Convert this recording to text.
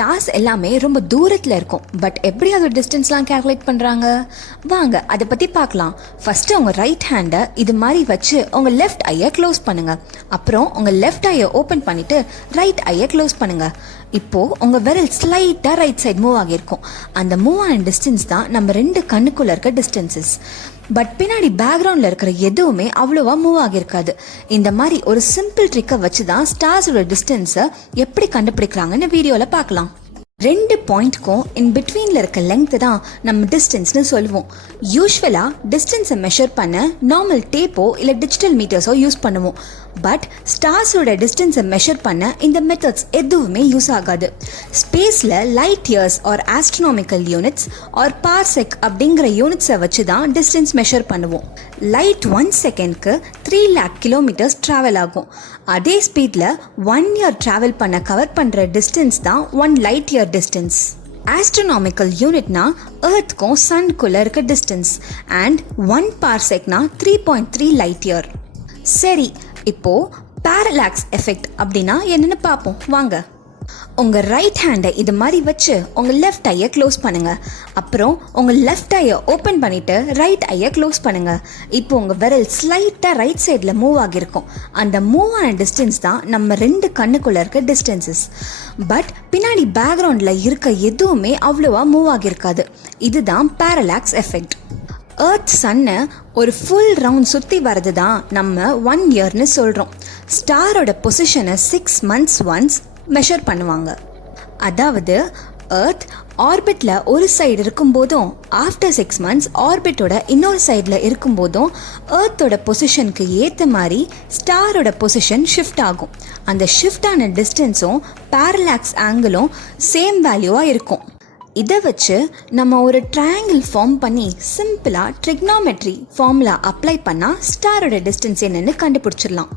Stars எல்லாமே ரொம்ப தூரத்தில் இருக்கும். பட் எப்படி அதோட டிஸ்டன்ஸ்லாம் கேல்குலேட் பண்ணுறாங்க? வாங்க அதை பற்றி பார்க்கலாம். ஃபஸ்ட்டு உங்கள் ரைட் ஹேண்டை இது மாதிரி வச்சு உங்கள் லெஃப்ட் ஐயை க்ளோஸ் பண்ணுங்கள். அப்புறம் உங்கள் லெஃப்ட் ஐயை ஓப்பன் பண்ணிவிட்டு ரைட் ஐயை க்ளோஸ் பண்ணுங்கள். இப்போது உங்கள் விரல் ஸ்லைட்டாக ரைட் சைட் மூவ் ஆகியிருக்கும். அந்த மூவ் ஆன டிஸ்டன்ஸ் தான் நம்ம ரெண்டு கண்ணுக்குள்ளே இருக்க டிஸ்டன்சஸ். பட் பின்னாடி பேக்ரவுண்டில் இருக்கிற எதுவுமே அவ்வளோவா மூவ் ஆகியிருக்காது. இந்த மாதிரி ஒரு சிம்பிள் ட்ரிக்கை வச்சு தான் ஸ்டார்ஸோட டிஸ்டன்ஸை எப்படி கண்டுபிடிக்கிறாங்கன்னு வீடியோவில் பார்க்கலாம். ரெண்டு பாயிண்ட்க்கும் இன் பிட்வீனில் இருக்க லெங்க்த்து தான் நம்ம டிஸ்டன்ஸ்னு சொல்லுவோம். யூஸ்வலாக டிஸ்டன்ஸை மெஷர் பண்ண நார்மல் டேப்போ இல்லை டிஜிட்டல் மீட்டர்ஸோ யூஸ் பண்ணுவோம். பட் ஸ்டார்ஸோட டிஸ்டன்ஸை மெஷர் பண்ண இந்த மெத்தட்ஸ் எதுவுமே யூஸ் ஆகாது. ஸ்பேஸில் light years or astronomical units or parsec அப்படிங்கிற யூனிட்ஸை வச்சு தான் டிஸ்டன்ஸ் மெஷர் பண்ணுவோம். லைட் 1 செகண்ட்க்கு 3 lakh kilometers ட்ராவல் ஆகும். அதே ஸ்பீடில் 1 year ட்ராவல் பண்ண கவர் பண்ணுற டிஸ்டன்ஸ் தான் 1 light year டிஸ்டன்ஸ். ஆஸ்ட்ரோனாமிக்கல் யூனிட்னா எர்த்க்கும் சன்குள்ளே இருக்க டிஸ்டன்ஸ் அண்ட் 1 parsecனா 3.3 light year. சரி, இப்போது பேரலாக்ஸ் எஃபெக்ட் அப்படின்னா என்னென்னு பார்ப்போம் வாங்க. உங்கள் ரைட் ஹேண்டை இது மாதிரி வச்சு உங்கள் லெஃப்ட் ஐயை க்ளோஸ் பண்ணுங்கள். அப்புறம் உங்கள் லெஃப்ட் ஐயை ஓப்பன் பண்ணிவிட்டு ரைட் ஐயை க்ளோஸ் பண்ணுங்கள். இப்போ உங்கள் விரல் ஸ்லைட்டாக ரைட் சைடில் மூவ் ஆகியிருக்கும். அந்த மூவ் ஆன டிஸ்டன்ஸ் தான் நம்ம ரெண்டு கண்ணுக்குள்ளே இருக்க டிஸ்டன்சஸ். பட் பின்னாடி பேக்ரவுண்டில் இருக்க எதுவுமே அவ்வளோவா மூவ் ஆகியிருக்காது. இதுதான் பேரலாக்ஸ் எஃபெக்ட். எர்த் சன்னை ஒரு ஃபுல் ரவுண்ட் சுற்றி வர்றது தான் நம்ம 1 yearன்னு சொல்கிறோம். ஸ்டாரோட பொசிஷனை 6 months ஒன்ஸ் மெஷர் பண்ணுவாங்க. அதாவது எர்த் ஆர்பிட்டில் ஒரு சைடு இருக்கும்போதும் ஆஃப்டர் 6 months ஆர்பிட்டோட இன்னொரு சைடில் இருக்கும்போதும் எர்த்தோட பொசிஷனுக்கு ஏற்ற மாதிரி ஸ்டாரோட பொசிஷன் ஷிஃப்ட் ஆகும். அந்த ஷிஃப்ட் ஆன டிஸ்டன்ஸும் பேரலாக்ஸ் ஆங்கிளும் சேம் வேல்யூவாக இருக்கும். இதை வச்சு நம்ம ஒரு ட்ரையாங்கிள் ஃபார்ம் பண்ணி சிம்பிளாக ட்ரிக்னாமெட்ரி ஃபார்முலா அப்ளை பண்ணால் ஸ்டாரோட டிஸ்டன்ஸ் என்னன்னு கண்டுபிடிச்சிடலாம்.